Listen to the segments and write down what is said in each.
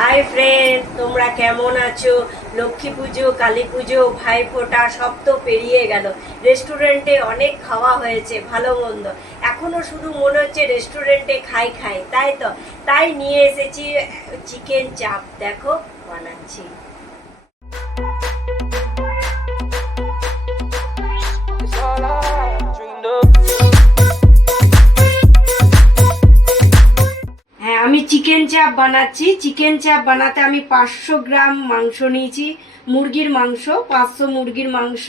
Hi friend, তোমরা কেমন আছো? লক্ষ্মী পুজো, কালী পুজো, ভাইফোঁটা সব তো পেরিয়ে গেল। রেস্টুরেন্টে অনেক খাওয়া হয়েছে, ভালো মন্দ। এখনো শুধু মনে হচ্ছে রেস্টুরেন্টে খাই খাই, তাই তো। তাই নিয়ে এসেছি চিকেন চাপ, দেখো বানাচ্ছি। হ্যাঁ, আমি চিকেন চাপ বানাচ্ছি। চিকেন চাপ বানাতে আমি 500 গ্রাম মাংস নিয়েছি, মুরগির মাংস, 500 মুরগির মাংস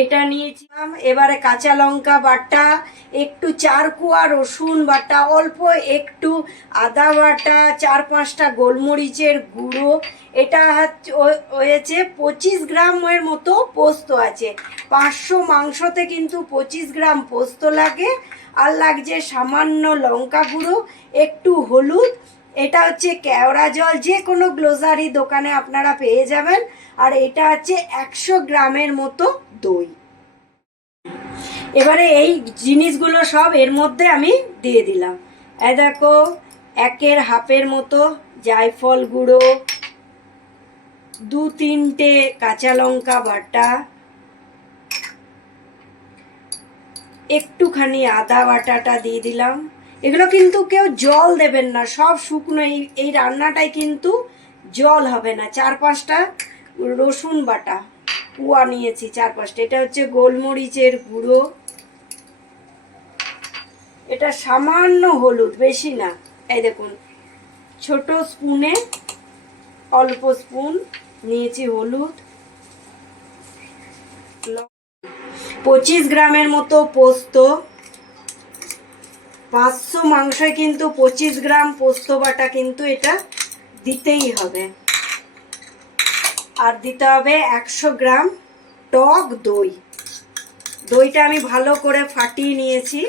এটা নিয়েছিলাম। এবারে কাঁচা লঙ্কা বাটা, একটু 4 কোয়া রসুন বাটা, অল্প একটু আদা বাটা, 4-5টা গোলমরিচের গুঁড়ো। এটা হয়েছে 25 গ্রামের মতো পোস্ত আছে। 500 মাংসতে কিন্তু 25 গ্রাম পোস্ত লাগে। আর লাগছে সামান্য লঙ্কা গুঁড়ো, একটু হলুদ। এটা হচ্ছে কেওড়া জল, যে কোনো গ্লোসারি দোকানে আপনারা পেয়ে যাবেন। আর এটা হচ্ছে 100 গ্রামের মতো দই। এবারে এই জিনিসগুলো সব এর মধ্যে আমি দিয়ে দিলাম। এই দেখো, 1-এর হাফের মতো জায়ফল গুঁড়ো, 2-3টে কাঁচা লঙ্কা বাটা, একটুখানি আদা বাটাটা দিয়ে দিলাম। এগুলো কিন্তু কেউ জল দেবেন না, সব শুকনো। এই রান্নাটায় কিন্তু জল হবে না। 4-5টা রসুন বাটা কুয়া নিয়েছি, 4-5টা। এটা হচ্ছে গোলমরিচের গুঁড়ো, এটা সামান্য হলুদ, বেশি না। এই দেখুন, ছোট স্পুনে অল্প স্পুন নিয়েছি হলুদ। 25 গ্রামের মতো পোস্ত। 500 মাংসে কিন্তু 25 গ্রাম পোস্ত বাটা কিন্তু এটা দিতেই হবে। আর দিতে হবে 100 গ্রাম টক দই। দইটা আমি ভালো করে ফাটিয়ে নিয়েছি।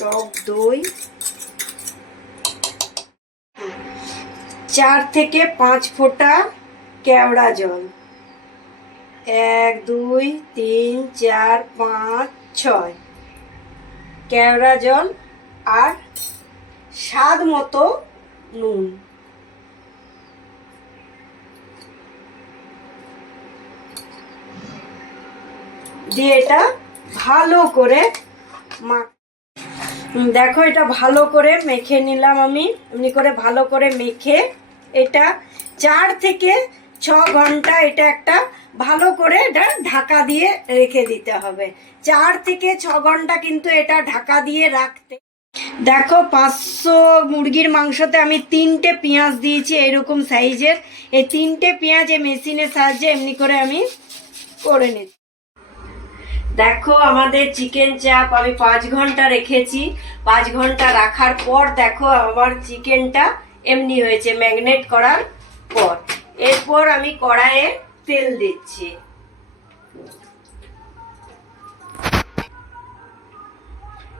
টক দই 4 থেকে 5 ফোঁটা কেওড়া জল, 1 2 3 4 5 6 কেওড়া জল। আর স্বাদ মতো নুন। দিয়ে এটা ভালো করে দেখো, এটা ভালো করে মেখে নিলাম আমি। এমনি করে ভালো করে মেখে এটা 4 থেকে 6 ঘন্টা এটা একটা ভালো করে এটা ঢাকা দিয়ে রেখে দিতে হবে। 4 থেকে 6 ঘন্টা কিন্তু এটা ঢাকা দিয়ে রাখতে। দেখো, 500 মুরগির মাংসতে আমি 3টে পেঁয়াজ দিয়েছি এরকম সাইজের। এই 3টে পেঁয়াজ এই মেশিনের সাহায্যে এমনি করে আমি করে নিচ্ছি। দেখো, আমাদের চিকেন চাপ আমি 5 ঘন্টা রেখেছি। 5 ঘন্টা রাখার পর দেখো আমার চিকেনটা এমনি হয়েছে ম্যাগনেট করার পর। এরপর আমি কড়াইয়ে তেল দিচ্ছি।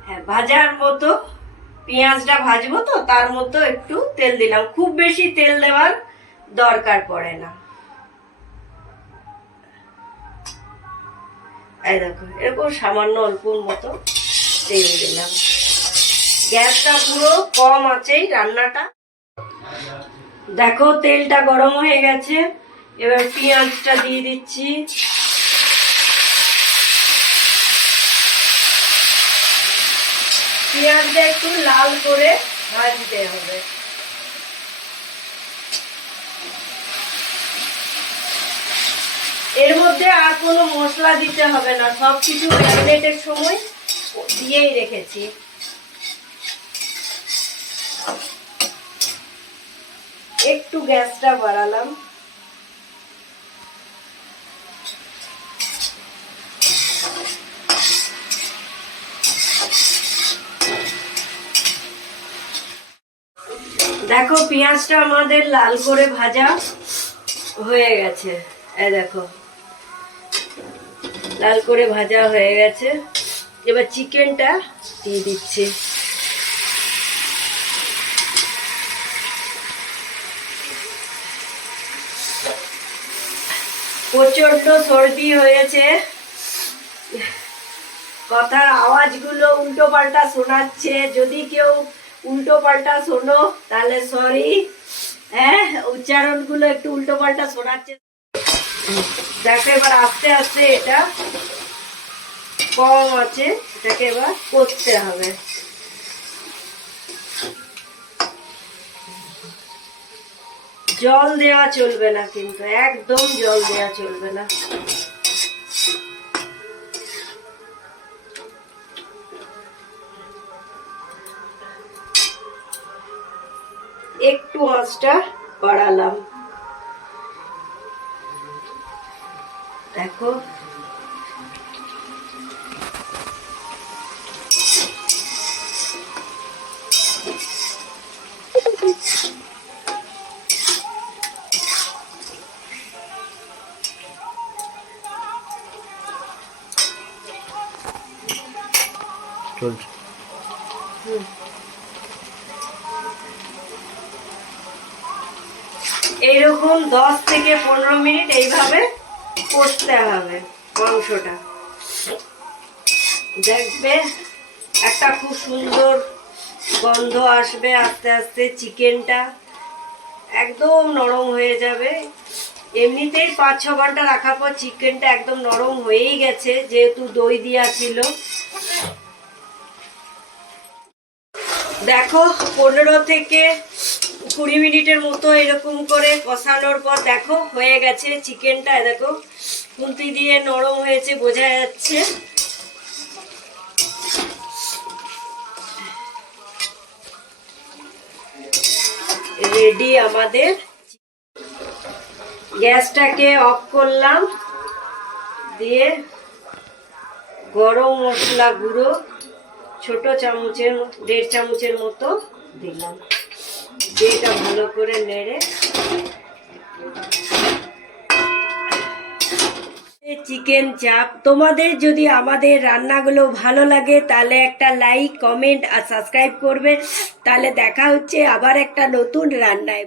হ্যাঁ, ভাজার মতো পেঁয়াজটা ভাজবো তো, তার মতো একটু তেল দিলাম। খুব বেশি তেল দেওয়ার দরকার পড়ে না। এই দেখো, এরকম সামান্য অল্পর মতো তেল দিলাম। গ্যাসটা পুরো কম আছেই রান্নাটা। দেখো, তেলটা গরম হয়ে গেছে। এবার পেঁয়াজটা দিয়ে দিচ্ছি। পেঁয়াজটা একটু লাল করে ভাজতে হবে। এর মধ্যে আর কোনো মশলা দিতে হবে না, সবকিছু ম্যারিনেটের সময় দিয়েই রেখেছি। একটু গ্যাসটা বাড়ালাম। দেখো, পেঁয়াজটা আমাদের লাল করে ভাজা হয়ে গেছে। এই দেখো, লাল করে ভাজা হয়ে গেছে। এবার চিকেনটা দিয়ে দিচ্ছি। প্রচন্ড সর্দি হয়েছে, কথার আওয়াজগুলো উল্টো পাল্টা শোনাচ্ছে। যদি কেউ উল্টো পাল্টা শোনো তাহলে সরি, হ্যাঁ উচ্চারণগুলো একটু উল্টো পাল্টা শোনাচ্ছে। দেখো এবার আস্তে আস্তে এটা কম আছে, এটাকে এবার করতে হবে। জল দেওয়া চলবে না, কিন্তু একদম জল দেওয়া চলবে না। একটু আঁচটা বাড়ালাম, দেখো চলছে। এইরকম 10 থেকে 15 মিনিট এইভাবে কষতে হবে মাংসটা। দেখবে একটা খুব সুন্দর গন্ধ আসবে, আস্তে আস্তে চিকেনটা একদম নরম হয়ে যাবে। এমনিতেই 5-6 ঘন্টা রাখার পর চিকেনটা একদম নরম হয়েই গেছে, যেহেতু দই দেওয়া ছিল। দেখো 15 থেকে 20 মিনিটের মতো এরকম করে কষানোর পর দেখো হয়ে গেছে চিকেনটা। দেখো খুন্তি দিয়ে নরম হয়েছে, বোঝা যাচ্ছে। রেডি আমাদের। গ্যাসটাকে অফ করলাম, দিয়ে গরম মশলা গুঁড়ো ছোট চামচের 1.5 চামচের মতো দিলাম। এটা ভালো করে নেড়ে চিকেন চাপ। তোমাদের যদি আমাদের রান্নাগুলো ভালো লাগে তাহলে একটা লাইক, কমেন্ট আর সাবস্ক্রাইব করবে। তাহলে দেখা হচ্ছে আবার একটা নতুন রান্নায়।